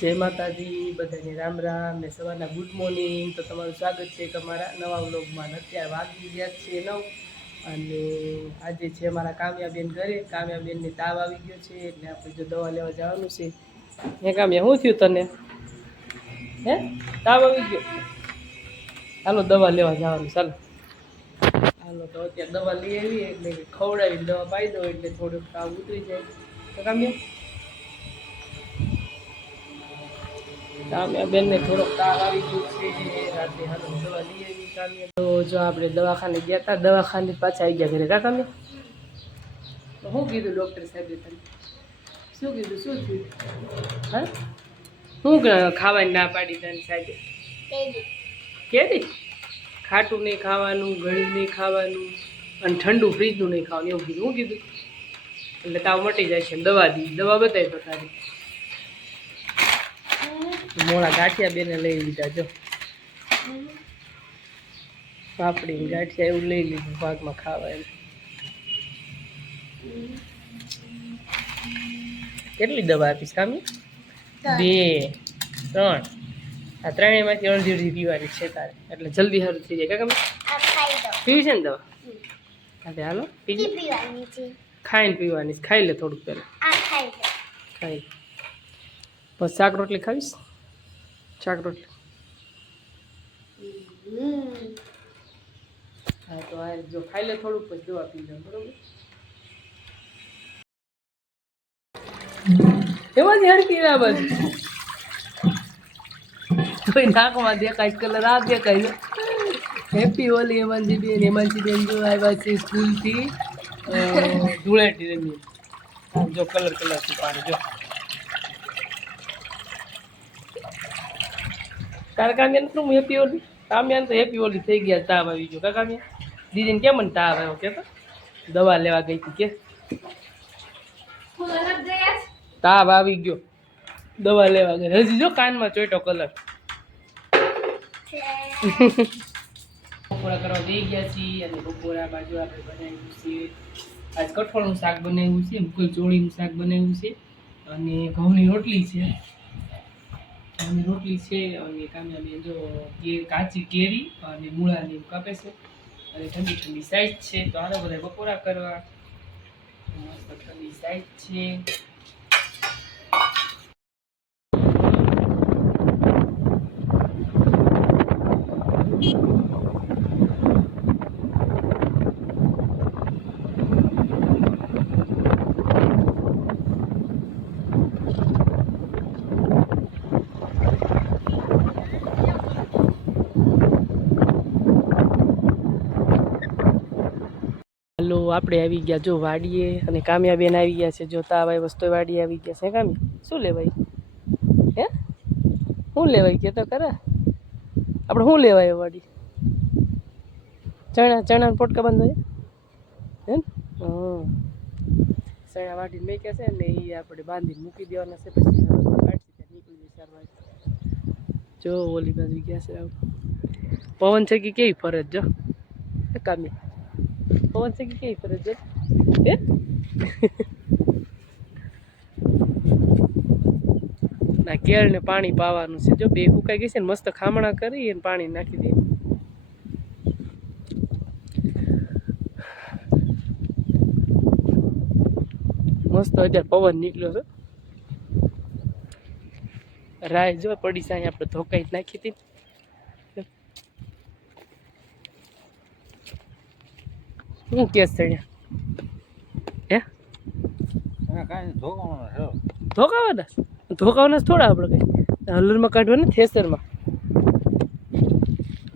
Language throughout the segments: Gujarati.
જય માતાજી, બધાને રામ રામ ને સવારના ગુડ મોર્નિંગ. તો તમારું સ્વાગત છે એક અમારા નવા વ્લોગમાં. અત્યારે વાગી ગયા છે 9 અને આજે છે અમારા કામ્યાબેન ઘરે. કામ્યાબેનને તાવ આવી ગયો છે એટલે આપણે જો દવા લેવા જવાનું છે. હે કામ્યા, શું થયું તને? હે તાવ આવી ગયો? હાલો દવા લેવા જવાનું. ચાલો હાલો. તો અત્યારે દવા લઈ આવી એટલે ખવડાવીને દવા પાઈ દો એટલે થોડુંક તાવ ઉતરી જાય. તો કામ્યા કામ્યાબેનને થોડોક તાવ આવી ગયો છે રાતે. હાલો દવા લઈ આવી કામ્યા. તો જો આપણે દવાખાને ગયા હતા, દવાખાને પાછા આવી ગયા ઘરે. કા કામ્યા? તો શું કીધું ડૉક્ટર સાહેબે તને? શું કીધું? શું થયું? હા, શું ખાવાની ના પાડી તને સાહેબે? કેદી? ખાટું નહીં ખાવાનું, ગળ્યું નહીં ખાવાનું અને ઠંડુ ફ્રીજનું નહીં ખાવાનું એવું કીધું. શું કીધું? એટલે તાવ મટી જાય છે. દવા દી, દવા બતાવી તો તારી. મોડા ગાંઠિયા બેને લઈ લીધા. જો પાપડી ગાંઠિયા એવું લઈ લીધું ભાગમાં ખાવા એમ. કેટલી દવા આપીશ કામી? 2 3. આ ત્રણેયમાંથી અડધી અડધી પીવાની છે તારે, એટલે જલ્દી સારું થઈ જાય. કામી પીવી છે ને દવા? હવે હાલો ખાઈને પીવાની. ખાઈ લે થોડુંક પહેલાં. ખાઈ બસ. શાક રોટલી ખાવીશ? શાક રોટલી? હા તો આ જો ખાઈ લે થોડુંક, પછી દવા પી લે. બરોબર? એમાં જ હરકી ના બસ તો નાકમાં દેખાય કલર. આ દેખાય. હેપી હોલી હેમાંશીબેન. હેમાંશીબેન જો આવ્યા છે સ્કૂલથી ધૂળેટી રમી. જો કલર થી પાડે. જો તારા કામ્યા શું હેપી હોલી? કામ્યા તો હેપી હોલી થઈ ગયા. તાવ આવી ગયો. કા કામ્યા? દીદીને કેમ મને તાવ આવ્યો કે? તો દવા લેવા ગઈ હતી કે તાવ આવી ગયો. દવા લેવા ગઈ. હજી જો કાનમાં ચોઈટો કલર. બપોરા કરવા દઈ ગયા છીએ અને બપોરા બાજુ આપણે બનાવ્યું છે આજ કઠોળનું શાક બનાવ્યું છે, કોઈ ચોળીનું શાક બનાવ્યું છે અને ઘઉંની રોટલી છે. ઘઉંની રોટલી છે અને કામ્યાબેન જો કાચી કેરી અને મૂળાની કાપે છે અને ઠંડી ઠંડી સાઈઝ છે. તો આને બધા બપોરા કરવા. મસ્ત ઠંડી સાઈઝ છે. હાલો આપણે આવી ગયા જો વાડીએ અને કામ્યાબેન આવી ગયા છે. જો તાવ આવી વસ્તુ વાડીએ આવી ગયા છે. કામ્યા શું લેવાય? હે શું લેવાય કે તો ખરા? આપણે શું લેવાય વાડી? ચણા પોટકા બાંધો હે ને? હા, ચણા વાટીને મેક્યા છે એટલે એ આપણે બાંધીને મૂકી દેવાના છે. પછી કાઢી નીકળી જશે. 4 વાગે જો ઓલી બાજુ ગયા છે. પવન છે કે કેવી ફરજ જો કામ્યા? પવન છે કે કેવી ફરજ જો હે? ના કેળને પાણી પાવાનું છે. જો બે ફૂંકાઈ ગઈ છે ને મસ્ત ખામણા કરી અને પાણી નાખી દે. મસ્ત અત્યારે પવન નીકળ્યો છે. રાય જો પડી છે અહીંયા. આપણે ધોકાઈ નાખી હતી. શું કેસ ચણ્યા હે? ધોકાવાના થોડા આપણે કઈ હલરમાં કાઢવાના. થેસરમાં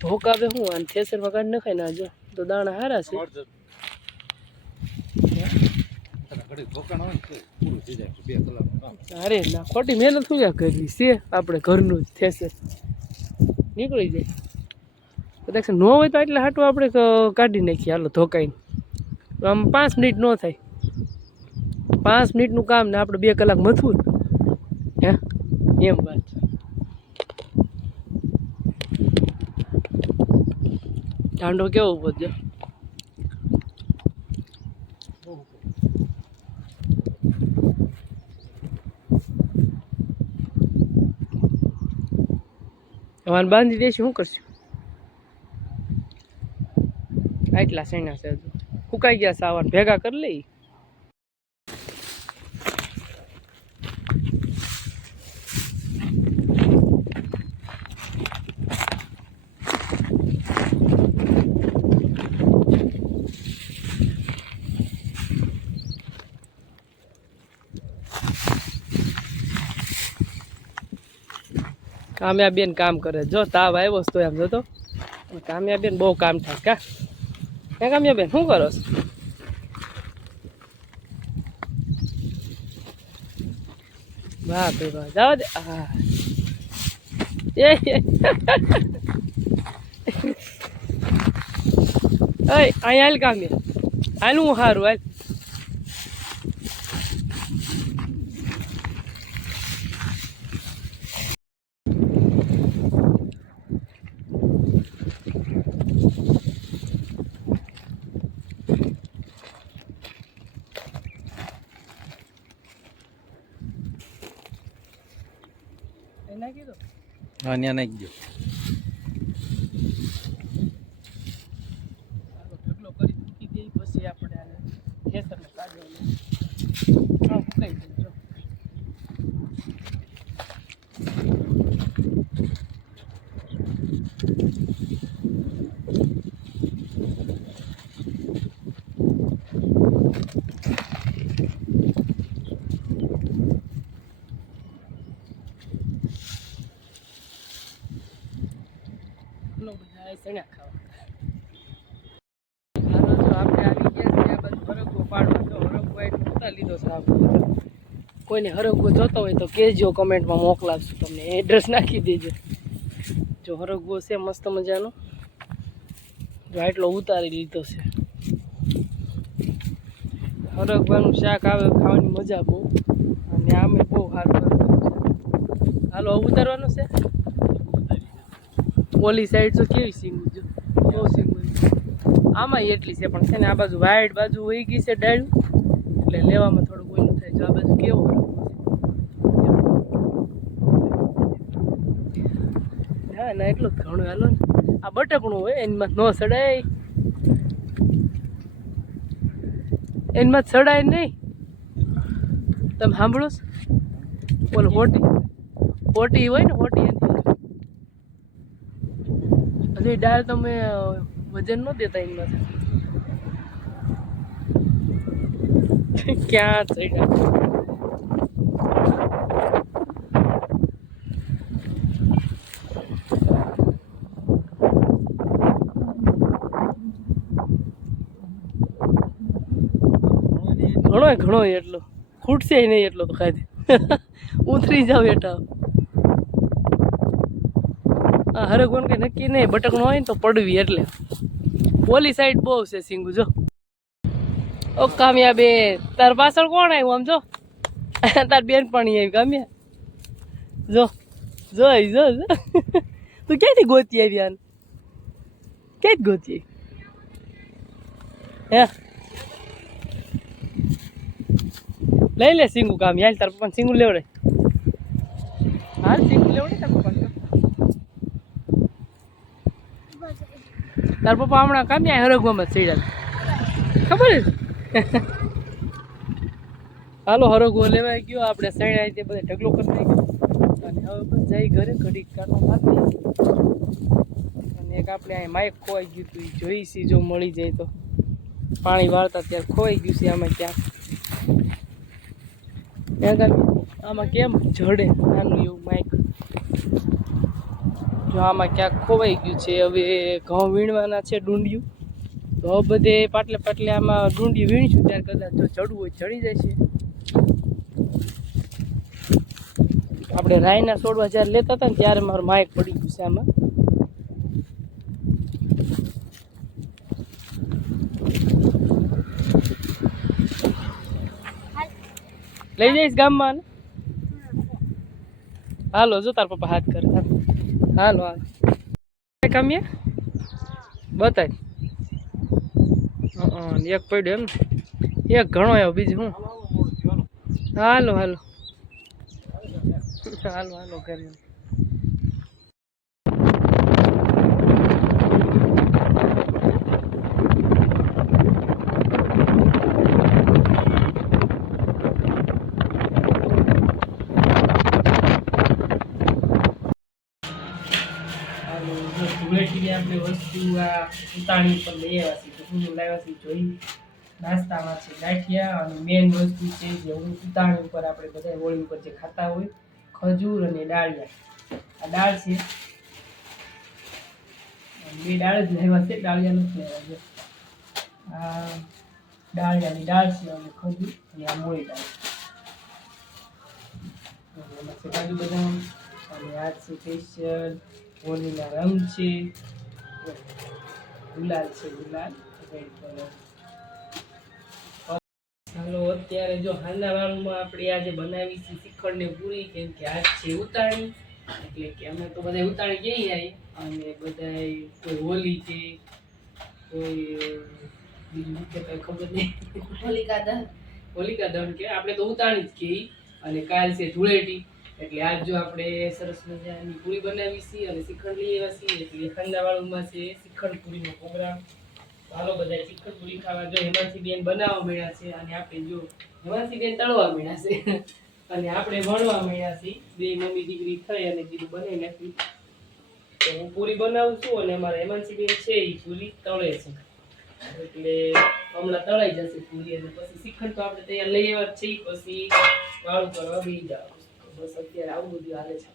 ધોકાવે શું અને થેસરમાં કાઢી નખાય ને. જો તો દાણા સારા છે. અરે ના ખોટી મહેનત શું ક્યાં કરવી છે? આપણે ઘરનું જ થેસર નીકળી જાય. કદાચ ન હોય તો એટલે હાટું આપણે કાઢી નાખીએ. હાલો ધોકાઈને આમ 5 મિનિટ ન થાય. 5 મિનિટનું કામ ને આપણે 2 કલાક મથવું હે એમ વાત. ઠંડો કેવો બધો હવાને બાંધી દઈશું, શું કરશું? આટલા સૈણા છે, હજુ ફૂકાઈ ગયા સાવન ભેગા કરી લઈ. કામ્યા બેન કામ કરે, જો તાવ આવ્યો તો એમ જોતો. કામ્યા બેન બહુ કામ થાય કા? હે કામ્યા બેન, શું કરો છો? વાહ ભાઈ વાહ, જાવ દે. હા અહીંયા હાલ કામ્યા, હાલ હું સારું હાલ. હા, ત્યાં નાખી દો. ઢગલો કરી મૂકી દઈએ, પછી આપણે આને ખેતરમાં કાઢવાનું. હા, ફૂકાઈ ગયું જો. ચણ્યા ખાવા આપણે આવી ગયા છે. આ બાજુ હરગવો પાડવા, જો હરગવો એક ઉતાર લીધો છે આપણે. કોઈને હરગવો જોતો હોય તો કહેજો, કમેન્ટમાં મોકલાવશું તમને, એડ્રેસ નાખી દેજો. જો હરગવો છે મસ્ત મજાનો, જો આટલો ઉતારી લીધો છે. હરગવાનું શાક આવે ખાવાની મજા બહુ, અને આમે બહુ સારું. હાલો ઉતારવાનું છે. ઓલી સાઈડ તો કેવી સીંગું, જો બહુ સીંગું. આમાં એટલી છે પણ છે ને આ બાજુ વાઈડ બાજુ વહી ગઈ છે ડાળ્યું, એટલે લેવામાં થોડુંક ઓલું થાય. જો આ બાજુ કેવો હા ના એટલું જ ઘણું. હાલો ને આ બટકણું હોય એમાં ન સડાય, એમાં સડાય નહીં. તમે સાંભળો છો? ઓલું હોટી હોય ને, હોટી હજી ડાળ તમે વજન ન દેતા એમાં. ક્યાં ચડ્યા? ઘણો એટલો ખૂટશે નહીં એટલો તો ખાધે. ઉતરી જાવ એટા. હા હરગવાનું કઈ નક્કી નહીં, બટકનો હોય ને તો પડવી એટલે. ઓલી સાઈડ બહુ છે સિંગુ જો. ઓ કામ્યા બે, તાર પાછળ કોણ આવ્યું આમ જો? તાર બેન પણ આવી કામ્યા. જો જોઈ જો તું ક્યાંથી ગોતી આવી આને? ક્યાંથી ગોતી હે? લઈ લે સિંગુ કામ યાર, તાર પપ્પાને સિંગુ લેવડે. હાલ સિંગુ લેવડે તાર પપ્પાને. તાર પપ્પા હમણાં કામ યા હરગવામાં ચડ્યા, ખબર છે? હાલો હરગવો લેવાઈ ગયો, આપણે સૈણા તે બધા ઢગલો કરી નાખ્યો. અને હવે બસ જઈ ઘરે ઘડીક કાઢો મારી. અને એક આપણે અહીં માઇક ખોવાઈ ગયું હતું, એ જોઈશી જો મળી જાય તો. પાણી વાળતા ત્યારે ખોવાઈ ગયું છે આમાં ક્યાંક. આમાં કેમ જડે નાનું એવું માઇક, જો આમાં ક્યાંક ખોવાઈ ગયું છે. હવે ઘઉં વીણવાના છે, ડુંડિયું. તો હવે બધે પાટલે પાટલે આમાં ડુંડિયું વીણીશું ત્યારે કદાચ જો ચડવું હોય ચડી જાય છે. આપણે રાયના છોડવા જ્યારે લેતા હતા ને ત્યારે મારું માઇક પડી ગયું છે આમાં. લઈ જઈશ ગામમાં. હાલો જો તાર પપ્પા હાથ કરે. હાલો હાલો કામ્યા બતાય. એક પડ્યો એમ ને, એક ઘણો આવ્યો બીજું હું. હાલો હાલો હાલો હાલો ઘરે. આપણે વસ્તુ આ ઉતાણી પર લઈ આવ્યા છીએ. તો શું લાવ્યા છીએ જોઈ. નાસ્તામાં છે ગાંઠિયા અને મેન વસ્તુ છે જે ઉતાણી ઉપર આપણે બધા હોળી ઉપર જે ખાતા હોય ખજૂર અને ડાળિયા. આ દાળ છે, બે દાળ જ લાવ્યા છે, ડાળિયા નથી લાવ્યા છે. આ ડાળિયાની દાળ છે અને ખજૂર અને આ મોળી દાળ એમાં છે કાજુ બદામ અને આ છે સ્પેશિયલ હોળીના રંગ છે, ગુલાલ છે, ગુલાલ રેડ કલર. ચાલો અત્યારે જો હાલના વાળુમાં આપણે આજે બનાવી છે શ્રીખંડ ને પૂરી, કેમ કે આજ છે ઉતાણી, એટલે કે અમે તો બધા ઉતાણી જઈ આવી અને બધા કોઈ હોલી છે, કોઈ બીજું કે કઈ ખબર નહીં, હોલિકા દહન કે આપણે તો ઉતાણી જ કહીએ. અને કાલ છે ધૂળેટી, એટલે આજ જો આપણે સરસ મજાની પૂરી બનાવી છીએ અને શ્રીખંડ લઈ આવ્યા છીએ, એટલે ઠંડા વાળુમાં છે શ્રીખંડ પૂરીનો પ્રોગ્રામ. ચાલો બધા શ્રીખંડ પૂરી ખાવા. જો હેમાંસી બેન બનાવવા મળ્યા છે અને આપણે જો હેમાંસી બેન તળવા મળ્યા છે અને આપણે ભણવા મળ્યા છીએ. બે મમ્મી દીકરી થઈ અને કીધું બનાવી નાખી. તો હું પૂરી બનાવું છું અને અમારા હેમાંસી બેન છે એ પૂરી તળે છે, એટલે હમણાં તળાઈ જશે પૂરી. અને પછી શ્રીખંડ તો આપણે તૈયાર લઈ આવ્યા જ છીએ, પછી વાળું કરવા બેસી જાવ. બસ અત્યારે આવું બધું હાલે છે.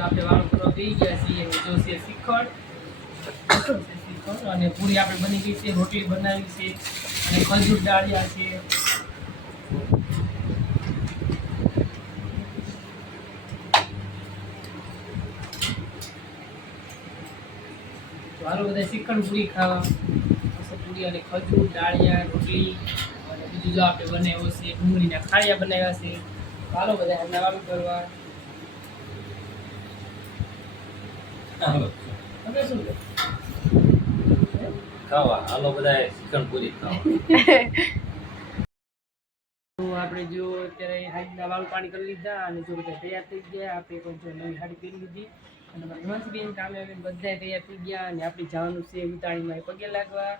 આપણે વાળું કરવા બેસી ગયા છીએ. જો છે શ્રીખંડ અને પૂરી આપણે બની ગઈ છે, રોટલી બનાવી છે અને ખજૂર ડાળિયા છે. હાલો બધા શ્રીખંડ પૂરી ખાવા. પૂરી અને ખજૂર ડાળિયા રોટલી અને બીજું જો આપણે બનાવ્યો છે ડુંગળીના ખાડિયા બનાવ્યા છે. હાલો બધા નવાળું કરવા. તમે શું ખાવા હાલો બધા શ્રીખંડ પૂરી ખાવા. આપણે જો અત્યારે હાડીના વાળું પાણી કરી લીધા અને જો બધા તૈયાર થઈ ગયા. આપણે પણ જો નવી હાડી પહેરી લીધી અને હેમાંસી બેન કામે આવીને બધા તૈયાર થઈ ગયા અને આપણે જવાનું છે ઉતાણીમાં પગે લાગવા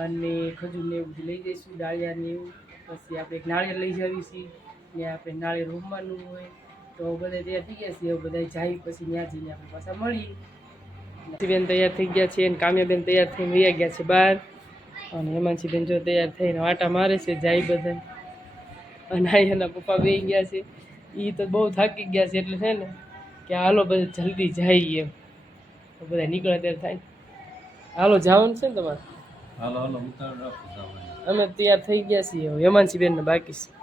અને ખજૂર ને એવું બધું લઈ જઈશું, ડાળિયા ને એવું. પછી આપણે એક નાળિયેર લઈ જવી છીએ, ત્યાં આપણે નાળિયેર રૂમવાનું હોય. તો બધા તૈયાર થઈ ગયા છે, બધા જાય પછી ત્યાં જઈને આપણે પાછા મળીએ. બેન તૈયાર થઈ ગયા છે અને કામ્યાબેન તૈયાર થઈને વયા ગયા છે બહાર અને હેમાંસી બેન જો તૈયાર થઈને આટા મારે છે, જાય બધા. અને એના પપ્પા બેસી ગયા છે, એ તો બહુ થાકી ગયા છે, એટલે છે ને કે હાલો બધા જલ્દી જાય એમ. તો બધા નીકળે ત્યારે થાય. હાલો જવાનું છે ને તમારે? હાલો હાલો ઉતાર રાખો. અમે તૈયાર થઈ ગયા છીએ, હેમાંસી બેન ને બાકી છે.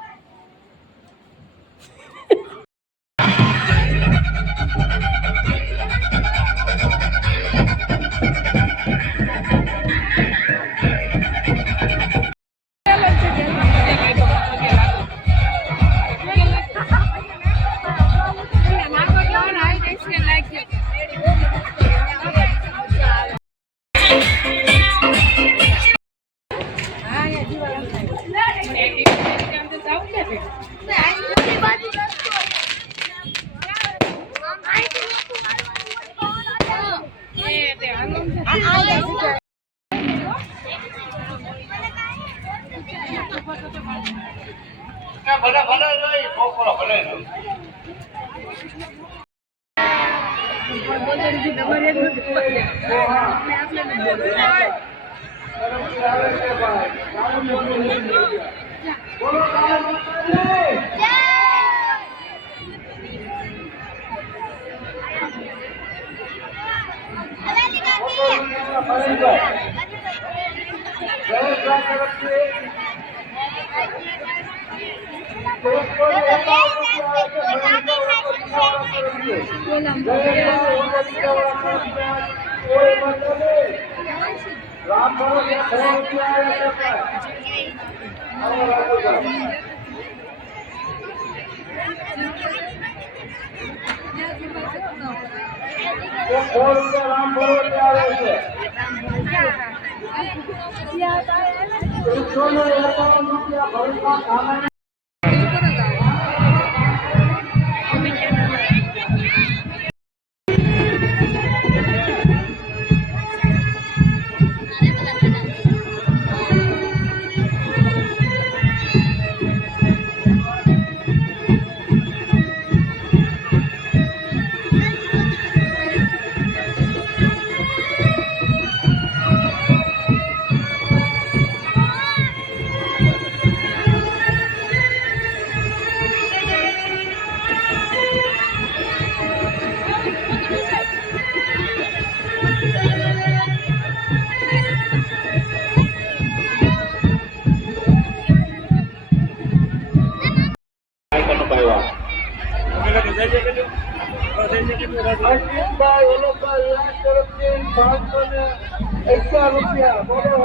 ભલે ભલે લઈ છોકરો ભલે